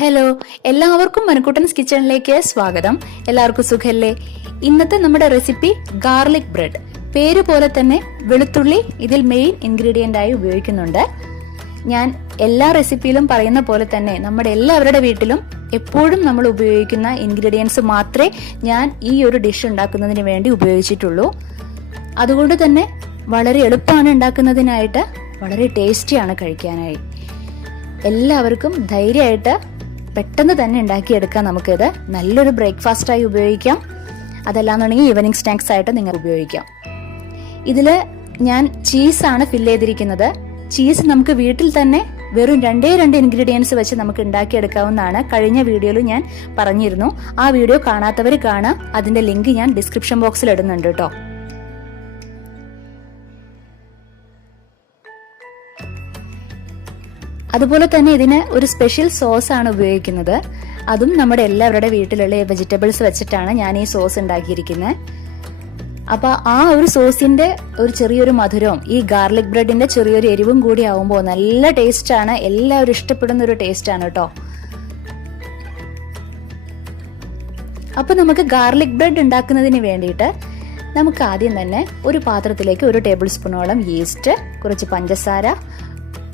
Hello, എല്ലാവർക്കും മനുക്കുട്ടൻസ് കിച്ചണിലേക്ക് സ്വാഗതം. എല്ലാവർക്കും സുഖല്ലേ? ഇന്നത്തെ നമ്മുടെ റെസിപ്പി ഗാർലിക് ബ്രെഡ്. പേര് പോലെ തന്നെ വെളുത്തുള്ളി ഇതിൽ മെയിൻ ഇൻഗ്രീഡിയന്റ് ആയി ഉപയോഗിക്കുന്നുണ്ട്. ഞാൻ എല്ലാ റെസിപ്പിയിലും പറയുന്ന പോലെ തന്നെ നമ്മുടെ എല്ലാവരുടെ വീട്ടിലും എപ്പോഴും നമ്മൾ ഉപയോഗിക്കുന്ന ഇൻഗ്രീഡിയൻസ് മാത്രമേ ഞാൻ ഈ ഒരു ഡിഷ് ഉണ്ടാക്കുന്നതിന് വേണ്ടി ഉപയോഗിച്ചിട്ടുള്ളൂ. അതുകൊണ്ട് തന്നെ വളരെ എളുപ്പമാണ് ഉണ്ടാക്കുന്നതിനായിട്ട്, വളരെ ടേസ്റ്റിയാണ് കഴിക്കാനായി. എല്ലാവർക്കും ധൈര്യമായിട്ട് പെട്ടെന്ന് തന്നെ ഉണ്ടാക്കിയെടുക്കാം. നമുക്കിത് നല്ലൊരു ബ്രേക്ക്ഫാസ്റ്റായി ഉപയോഗിക്കാം. അതല്ലാന്നുണ്ടെങ്കിൽ ഈവനിങ് സ്നാക്സ് ആയിട്ട് നിങ്ങൾക്ക് ഉപയോഗിക്കാം. ഇതിൽ ഞാൻ ചീസാണ് ഫില്ല് ചെയ്തിരിക്കുന്നത്. ചീസ് നമുക്ക് വീട്ടിൽ തന്നെ വെറും രണ്ടേ ഇൻഗ്രീഡിയൻസ് വെച്ച് നമുക്ക് ഉണ്ടാക്കിയെടുക്കാവുന്നതാണ്. കഴിഞ്ഞ വീഡിയോയിൽ ഞാൻ പറഞ്ഞിരുന്നു. ആ വീഡിയോ കാണാത്തവർ കാണാം. അതിന്റെ ലിങ്ക് ഞാൻ ഡിസ്ക്രിപ്ഷൻ ബോക്സിൽ ഇടുന്നുണ്ട് കേട്ടോ. അതുപോലെ തന്നെ ഇതിന് ഒരു സ്പെഷ്യൽ സോസ് ആണ് ഉപയോഗിക്കുന്നത്. അതും നമ്മുടെ എല്ലാവരുടെ വീട്ടിലുള്ള വെജിറ്റബിൾസ് വെച്ചിട്ടാണ് ഞാൻ ഈ സോസ് ഉണ്ടാക്കിയിരിക്കുന്നത്. അപ്പൊ ആ ഒരു സോസിന്റെ ഒരു ചെറിയൊരു മധുരവും ഈ ഗാർലിക് ബ്രെഡിന്റെ ചെറിയൊരു എരിവും കൂടി ആവുമ്പോൾ നല്ല ടേസ്റ്റ് ആണ്. എല്ലാവരും ഇഷ്ടപ്പെടുന്ന ഒരു ടേസ്റ്റ് ആണ് കേട്ടോ. അപ്പൊ നമുക്ക് ഗാർലിക് ബ്രെഡ് ഉണ്ടാക്കുന്നതിന് വേണ്ടിയിട്ട് നമുക്ക് ആദ്യം തന്നെ ഒരു പാത്രത്തിലേക്ക് 1 ടേബിൾ സ്പൂണോളം ഈസ്റ്റ്, കുറച്ച് പഞ്ചസാര,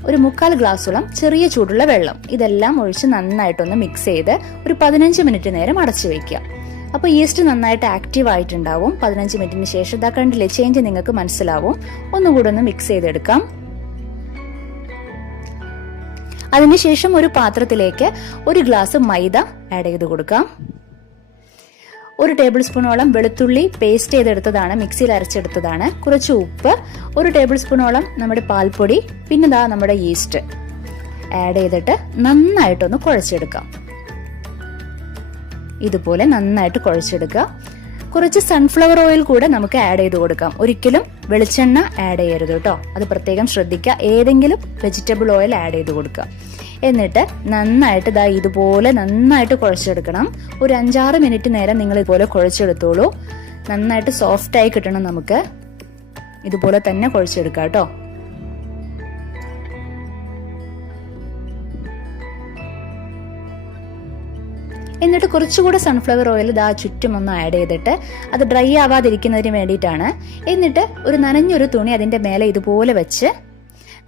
ഒരു 3/4 ഗ്ലാസോളം ചെറിയ ചൂടുള്ള വെള്ളം, ഇതെല്ലാം ഒഴിച്ച് നന്നായിട്ടൊന്ന് മിക്സ് ചെയ്ത് ഒരു 15 മിനിറ്റ് നേരം അടച്ചു വെക്കുക. അപ്പോൾ ഈസ്റ്റ് നന്നായിട്ട് ആക്റ്റീവ് ആയിട്ടുണ്ടാവും. 15 മിനിറ്റിന് ശേഷം ഇതാ കണ്ടില്ലേ, ചേഞ്ച് നിങ്ങൾക്ക് മനസ്സിലാവും. ഒന്നുകൂടെ ഒന്ന് മിക്സ് ചെയ്തെടുക്കാം. അതിനുശേഷം ഒരു പാത്രത്തിലേക്ക് 1 ഗ്ലാസ് മൈദ ആഡ് ചെയ്ത് കൊടുക്കാം. 1 ടേബിൾ സ്പൂണോളം വെളുത്തുള്ളി പേസ്റ്റ് ചെയ്തെടുത്തതാണ്, മിക്സിയിൽ അരച്ചെടുത്തതാണ്. കുറച്ച് ഉപ്പ്, 1 ടേബിൾ സ്പൂണോളം നമ്മുടെ പാൽപ്പൊടി, പിന്നെ ദാ നമ്മുടെ ഈസ്റ്റ് ആഡ് ചെയ്തിട്ട് നന്നായിട്ടൊന്ന് കുഴച്ചെടുക്കാം. ഇതുപോലെ നന്നായിട്ട് കുഴച്ചെടുക്കുക. കുറച്ച് സൺഫ്ലവർ ഓയിൽ കൂടെ നമുക്ക് ആഡ് ചെയ്ത് കൊടുക്കാം. ഒരിക്കലും വെളിച്ചെണ്ണ ആഡ് ചെയ്യരുത് കേട്ടോ, അത് പ്രത്യേകം ശ്രദ്ധിക്കുക. ഏതെങ്കിലും വെജിറ്റബിൾ ഓയിൽ ആഡ് ചെയ്ത് കൊടുക്കുക. എന്നിട്ട് നന്നായിട്ട് ദാ ഇതുപോലെ നന്നായിട്ട് കുഴച്ചെടുക്കണം. ഒരു 5-6 മിനിറ്റ് നേരം നിങ്ങൾ ഇതുപോലെ കുഴച്ചെടുത്തോളൂ. നന്നായിട്ട് സോഫ്റ്റ് ആയി കിട്ടണം. നമുക്ക് ഇതുപോലെ തന്നെ കുഴച്ചെടുക്കാം കേട്ടോ. എന്നിട്ട് കുറച്ചുകൂടെ സൺഫ്ലവർ ഓയിൽ ദാ ചുറ്റും ഒന്ന് ആഡ് ചെയ്തിട്ട് അത് ഡ്രൈ ആവാതിരിക്കുന്നതിന് വേണ്ടിയിട്ടാണ്. എന്നിട്ട് ഒരു നനഞ്ഞൊരു തുണി അതിന്റെ മേലെ ഇതുപോലെ വെച്ച്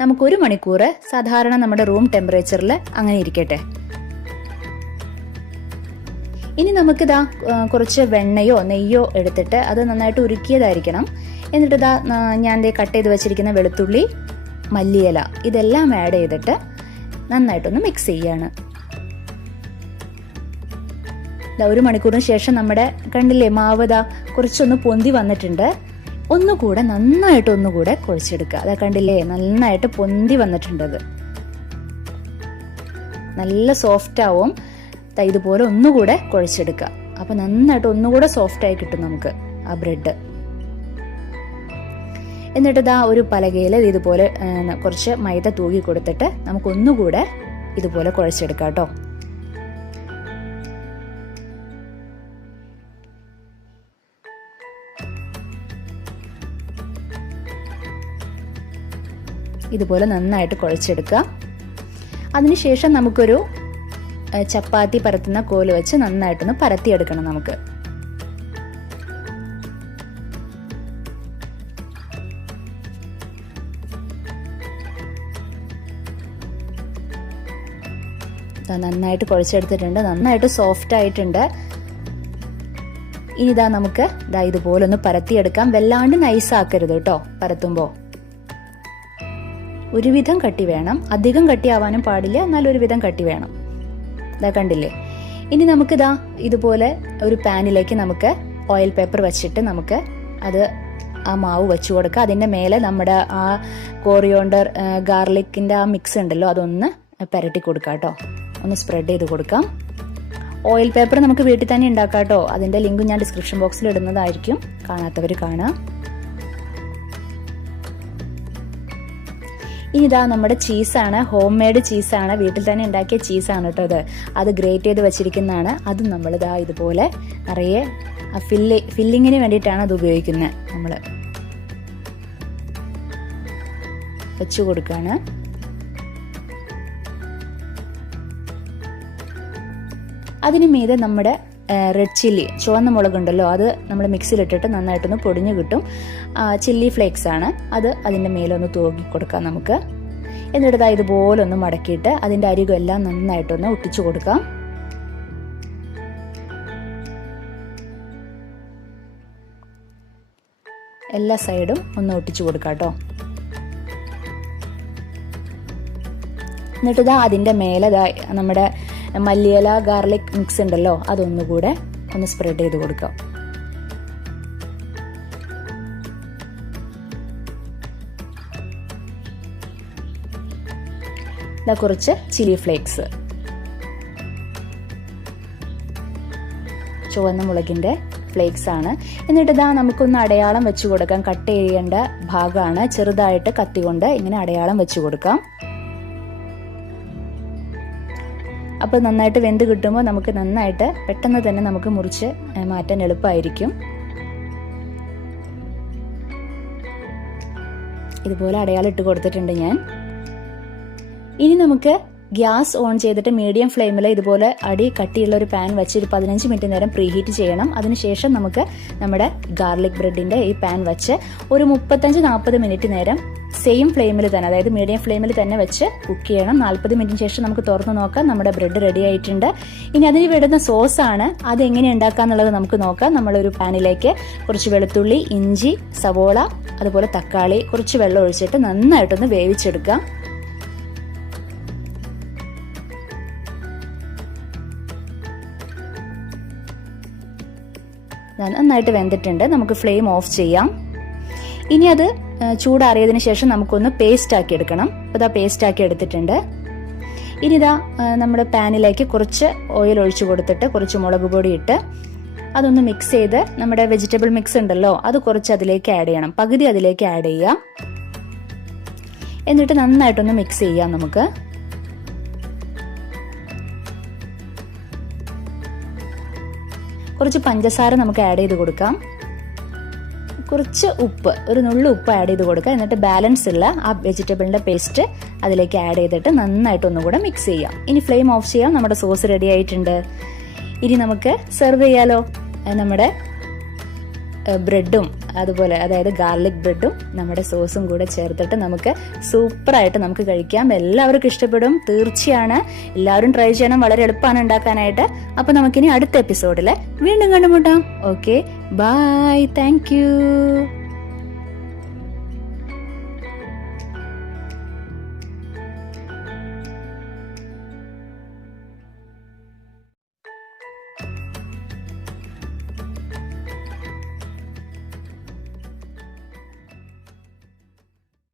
നമുക്ക് 1 മണിക്കൂർ സാധാരണ നമ്മുടെ റൂം ടെമ്പറേച്ചറിൽ അങ്ങനെ ഇരിക്കട്ടെ. ഇനി നമുക്കിതാ കുറച്ച് വെണ്ണയോ നെയ്യോ എടുത്തിട്ട് അത് നന്നായിട്ട് ഉരുക്കിയതായിരിക്കണം. എന്നിട്ട് ഇതാ ഞാൻ കട്ട് ചെയ്ത് വെച്ചിരിക്കുന്ന വെളുത്തുള്ളി, മല്ലിയില ഇതെല്ലാം ആഡ് ചെയ്തിട്ട് നന്നായിട്ടൊന്ന് മിക്സ് ചെയ്യാണ്. 1 മണിക്കൂറിന് ശേഷം നമ്മുടെ കണ്ടില്ലേ മാവ് ദാ കുറച്ചൊന്ന് പൊന്തി വന്നിട്ടുണ്ട്. ഒന്നുകൂടെ കുഴച്ചെടുക്കുക. അതാ കണ്ടില്ലേ, നന്നായിട്ട് പൊന്തി വന്നിട്ടുണ്ട്. നല്ല സോഫ്റ്റ് ആവും. ഇതുപോലെ ഒന്നുകൂടെ കുഴച്ചെടുക്കുക. അപ്പൊ നന്നായിട്ട് ഒന്നുകൂടെ സോഫ്റ്റ് ആയി കിട്ടും നമുക്ക് ആ ബ്രെഡ്. എന്നിട്ട് ഇതാ ഒരു പലകയിൽ ഇതുപോലെ കുറച്ച് മൈദ തൂകി കൊടുത്തിട്ട് നമുക്ക് ഒന്നുകൂടെ ഇതുപോലെ കുഴച്ചെടുക്കാം കേട്ടോ. ഇതുപോലെ നന്നായിട്ട് കുഴച്ചെടുക്കുക. അതിനുശേഷം നമുക്കൊരു ചപ്പാത്തി പരത്തുന്ന കോല് വെച്ച് നന്നായിട്ടൊന്ന് പരത്തിയെടുക്കണം. നമുക്ക് നന്നായിട്ട് കുഴച്ചെടുത്തിട്ടുണ്ട്. നന്നായിട്ട് സോഫ്റ്റ് ആയിട്ടുണ്ട്. ഇനി ഇതാ നമുക്ക് ഇതുപോലെ ഒന്ന് പരത്തിയെടുക്കാം. വല്ലാണ്ട് നൈസ് ആക്കരുത് കേട്ടോ പരത്തുമ്പോ. ഒരുവിധം കട്ടി വേണം, അധികം കട്ടിയാവാനും പാടില്ല, എന്നാൽ ഒരുവിധം കട്ടി വേണം. ഇതാ കണ്ടില്ലേ. ഇനി നമുക്കിതാ ഇതുപോലെ ഒരു പാനിലേക്ക് നമുക്ക് ഓയിൽ പേപ്പർ വെച്ചിട്ട് നമുക്ക് അത് ആ മാവ് വെച്ചു കൊടുക്കുക. അതിന്റെ മേലെ നമ്മുടെ ആ കോറിയാണ്ടർ ഗാർലിക്കിന്റെ ആ മിക്സ് ഉണ്ടല്ലോ അതൊന്ന് പുരട്ടി കൊടുക്കാം കേട്ടോ. ഒന്ന് സ്പ്രെഡ് ചെയ്ത് കൊടുക്കാം. ഓയിൽ പേപ്പർ നമുക്ക് വീട്ടിൽ തന്നെ ഉണ്ടാക്കാം കേട്ടോ. അതിന്റെ ലിങ്ക് ഞാൻ ഡിസ്ക്രിപ്ഷൻ ബോക്സിൽ ഇടുന്നതായിരിക്കും, കാണാത്തവർ കാണാം. ഇനി ഇതാ നമ്മുടെ ചീസാണ്, ഹോം മെയ്ഡ് ചീസാണ്, വീട്ടിൽ തന്നെ ഉണ്ടാക്കിയ ചീസാണ് കേട്ടോ. അത് ഗ്രേറ്റ് ചെയ്ത് വെച്ചിരിക്കുന്നതാണ്. അതും നമ്മൾ ഇതാ ഇതുപോലെ നിറയെ ഫില്ലിങ്ങിന് വേണ്ടിയിട്ടാണ് അത് ഉപയോഗിക്കുന്നത്. നമ്മൾ വെച്ചു കൊടുക്കുകയാണ്. അതിന് മീതെ നമ്മുടെ റെഡ് ചില്ലി, ചുവന്ന മുളകുണ്ടല്ലോ, അത് നമ്മൾ മിക്സിയിലിട്ടിട്ട് നന്നായിട്ടൊന്ന് പൊടിഞ്ഞു കിട്ടും. ചില്ലി ഫ്ലേക്സ് ആണ് അത്. അതിൻ്റെ മേലൊന്ന് തൂക്കി കൊടുക്കാം നമുക്ക്. എന്നിട്ട് ഇതുപോലെ ഒന്ന് മടക്കിയിട്ട് അതിൻ്റെ അരികെല്ലാം നന്നായിട്ടൊന്ന് ഒട്ടിച്ചു കൊടുക്കാം. എല്ലാ സൈഡും ഒന്ന് ഒട്ടിച്ചു കൊടുക്കാം കേട്ടോ. എന്നിട്ട് അതിൻ്റെ മേലെ നമ്മുടെ മല്ലിയില ഗാർലിക് മിക്സ് ഉണ്ടല്ലോ, അതൊന്നുകൂടെ ഒന്ന് സ്പ്രെഡ് ചെയ്ത് കൊടുക്കാം. കുറച്ച് ചില്ലി ഫ്ലേക്സ്, ചുവന്ന മുളകിന്റെ ഫ്ലേക്സ് ആണ്. എന്നിട്ട് നമുക്കൊന്ന് അടയാളം വെച്ച് കൊടുക്കാം. കട്ട് ചെയ്യേണ്ട ഭാഗമാണ്. ചെറുതായിട്ട് കത്തി കൊണ്ട് ഇങ്ങനെ അടയാളം വെച്ച് കൊടുക്കാം. അപ്പോൾ നന്നായിട്ട് വെന്ത് കിട്ടുമ്പോൾ നമുക്ക് നന്നായിട്ട് പെട്ടെന്ന് തന്നെ നമുക്ക് മുറിച്ച് മാറ്റാൻ എളുപ്പമായിരിക്കും. ഇതുപോലെ അടയാളം ഇട്ട് കൊടുത്തിട്ടുണ്ട് ഞാൻ. ഇനി നമുക്ക് ഗ്യാസ് ഓൺ ചെയ്തിട്ട് മീഡിയം ഫ്ലെയിമിൽ ഇതുപോലെ അടി കട്ടിയുള്ള ഒരു പാൻ വെച്ച് ഒരു 15 മിനിറ്റ് നേരം പ്രീഹീറ്റ് ചെയ്യണം. അതിനുശേഷം നമുക്ക് നമ്മുടെ ഗാർലിക് ബ്രെഡിന്റെ ഈ പാൻ വെച്ച് ഒരു 35-40 മിനിറ്റ് നേരം സെയിം ഫ്ലെയിമിൽ തന്നെ, അതായത് മീഡിയം ഫ്ലെയിമിൽ തന്നെ വെച്ച് കുക്ക് ചെയ്യണം. 40 മിനിറ്റിന് ശേഷം നമുക്ക് തുറന്ന് നോക്കാം. നമ്മുടെ ബ്രെഡ് റെഡി ആയിട്ടുണ്ട്. ഇനി അതിന് വേണ്ടുന്ന സോസാണ്, അത് എങ്ങനെ ഉണ്ടാക്കാന്നുള്ളത് നമുക്ക് നോക്കാം. നമ്മളൊരു പാനിലേക്ക് കുറച്ച് വെളുത്തുള്ളി, ഇഞ്ചി, സവോള, അതുപോലെ തക്കാളി, കുറച്ച് വെള്ളം ഒഴിച്ചിട്ട് നന്നായിട്ടൊന്ന് വേവിച്ചെടുക്കാം. നന്നായിട്ട് വെന്തിട്ടുണ്ട്. നമുക്ക് ഫ്ലെയിം ഓഫ് ചെയ്യാം. ഇനി അത് ചൂടാറിയതിന് ശേഷം നമുക്കൊന്ന് പേസ്റ്റ് ആക്കി എടുക്കണം. അപ്പോൾ പേസ്റ്റ് ആക്കി എടുത്തിട്ടുണ്ട്. ഇനി നമ്മുടെ പാനിലേക്ക് കുറച്ച് ഓയിൽ ഒഴിച്ചു കൊടുത്തിട്ട് കുറച്ച് മുളക് പൊടി ഇട്ട് അതൊന്ന് മിക്സ് ചെയ്ത് നമ്മുടെ വെജിറ്റബിൾ മിക്സ് ഉണ്ടല്ലോ, അത് കുറച്ച് അതിലേക്ക് ആഡ് ചെയ്യണം. പകുതി അതിലേക്ക് ആഡ് ചെയ്യാം. എന്നിട്ട് നന്നായിട്ടൊന്ന് മിക്സ് ചെയ്യാം. നമുക്ക് കുറച്ച് പഞ്ചസാര നമുക്ക് ആഡ് ചെയ്ത് കൊടുക്കാം. കുറച്ച് ഉപ്പ്, ഒരു നുള്ളു ഉപ്പ് ആഡ് ചെയ്ത് കൊടുക്കുക. എന്നിട്ട് ബാലൻസ് ഉള്ള ആ വെജിറ്റബിളിന്റെ പേസ്റ്റ് അതിലേക്ക് ആഡ് ചെയ്തിട്ട് നന്നായിട്ട് ഒന്നുകൂടെ മിക്സ് ചെയ്യാം. ഇനി ഫ്ലെയിം ഓഫ് ചെയ്യാം. നമ്മുടെ സോസ് റെഡി ആയിട്ടുണ്ട്. ഇനി നമുക്ക് സെർവ് ചെയ്യാലോ. നമ്മുടെ ബ്രെഡും അതുപോലെ, അതായത് ഗാർലിക് ബ്രെഡും നമ്മുടെ സോസും കൂടെ ചേർത്തിട്ട് നമുക്ക് സൂപ്പറായിട്ട് നമുക്ക് കഴിക്കാം. എല്ലാവർക്കും ഇഷ്ടപ്പെടും, തീർച്ചയാണ്. എല്ലാവരും ട്രൈ ചെയ്യണം. വളരെ എളുപ്പമാണ് ഉണ്ടാക്കാനായിട്ട്. അപ്പൊ നമുക്കിനി അടുത്ത എപ്പിസോഡിൽ വീണ്ടും കണ്ടുമുട്ടാം. Okay, bye, thank U.